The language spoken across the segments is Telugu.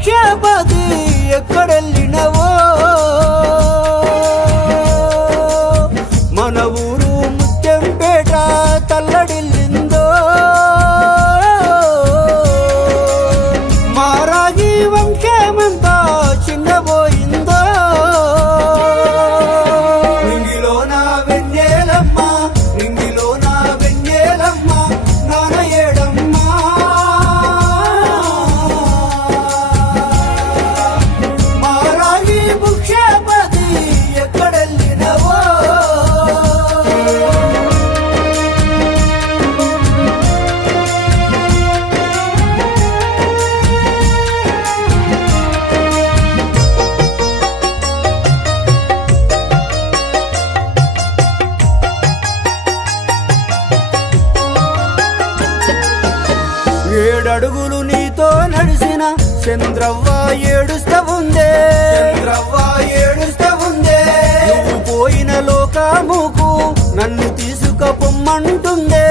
భిక్షాపతి ఎక్కడెళ్ళినవో మన ఊరు ముత్యంపేట తల్లడిల్లిందో మారాగి వంశమంతా చిన్నబోయిందో నింగిలోన వెన్నెలమ్మ నింగిలోన వెన్నెలమ్మ నానయేడమ్మ మారాగి భిక్షాపతి ఎక్కడెళ్ళినవో ఏడడుగులు నీతో నడిసిన చంద్రవ్వ ఏడుస్తా ఉందే నువ్వు పోయిన లోకముకు నన్ను తీసుకపోమ్మంటుందే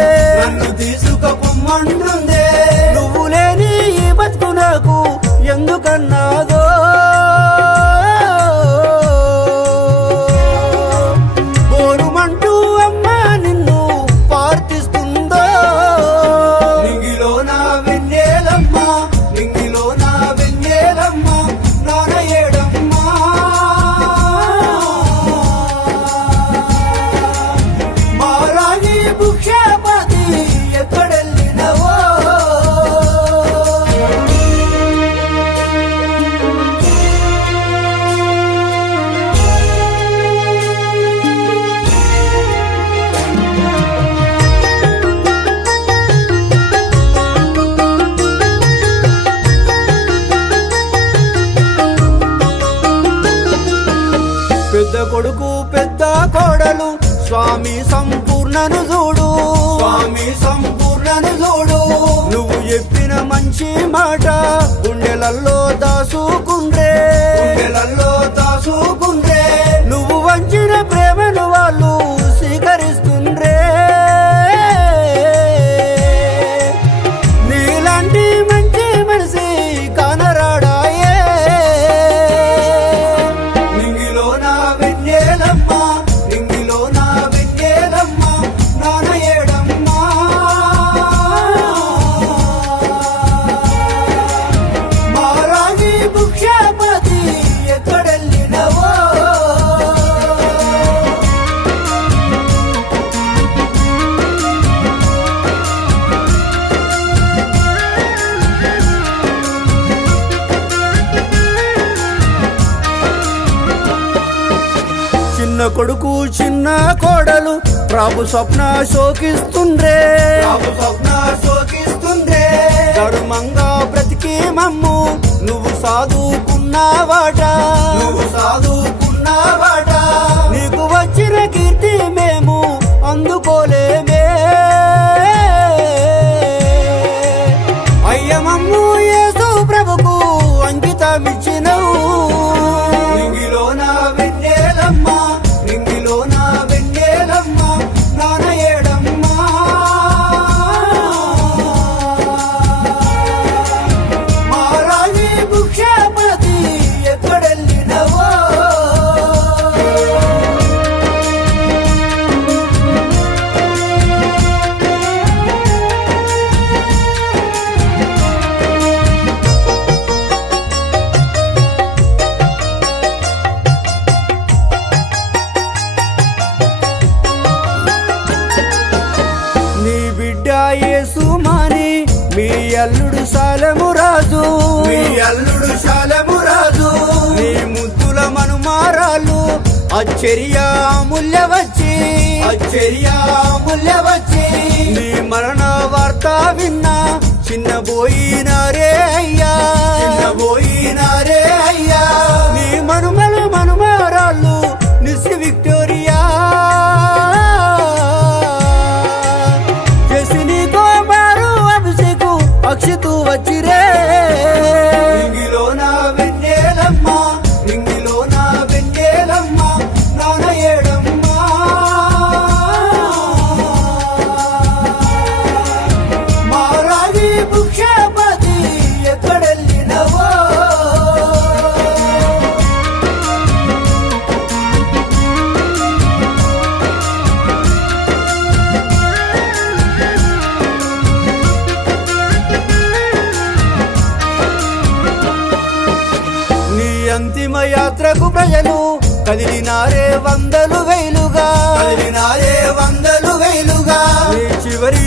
నువ్వు లేని ఈ బతుకు నాకు ఎందుకన్నాదో బోరుమంటూ అమ్మ నిన్ను ప్రార్థిస్తుందో నింగిలోన వెన్నెలమ్మ నానయేడమ్మ మారాగి భిక్షాపతి ఎక్కడెళ్ళినవో పెద్ద కొడుకు పెద్ద కోడలు స్వామి సంపూర్ణను చూడు నువ్వు చెప్పిన మంచి మాట గుండెలల్లో దాసుకుండ్రే నువ్వు వంచిన ప్రేమను వాళ్ళు స్వీకరిస్తుండ్రే నీలాంటి మంచి మనిషి కానరాడాయే నింగిలోన వెన్నెలమ్మ నానయేడమ్మ మారాగి భిక్షాపతి ఎక్కడెళ్ళినవో చిన్న కొడుకు చిన్న కోడలు ప్రభు స్వప్న శోకిస్తుండ్రే ధర్మంగా బ్రతికి మమ్ము నువ్వు సాధుకున్నావాట నీకు వచ్చిన కీర్తి మేము అందుకోలేమే అయ్యమమ్ము యేసు ప్రభుకు అంకితమిచ్చినవు నింగిలోన వెన్నెలమ్మ నానయేడమ్మ మారాగి భిక్షాపతి ఎక్కడెళ్ళినవో నీ బిడ్డ యేసుమాని మీ అల్లుడు సాలము రాజు నీ ముద్దుల మనుమారాలు అచ్చర్య అమూల్య వచ్చి నీ మరణ వార్త విన్నా చిన్నబోయినారే అయ్యా నీ మనుమారాలు నిసి విక్టోరియా అక్షితూ వచ్చిరే నింగిలోన వెన్నెలమ్మ నానయేడమ్మ మారాగి భిక్షాపతి శోభయాత్రకు ప్రజలు కదిలినారే వందలు వేలుగా కదిలినారే వందలు వేలుగా నీ చివరి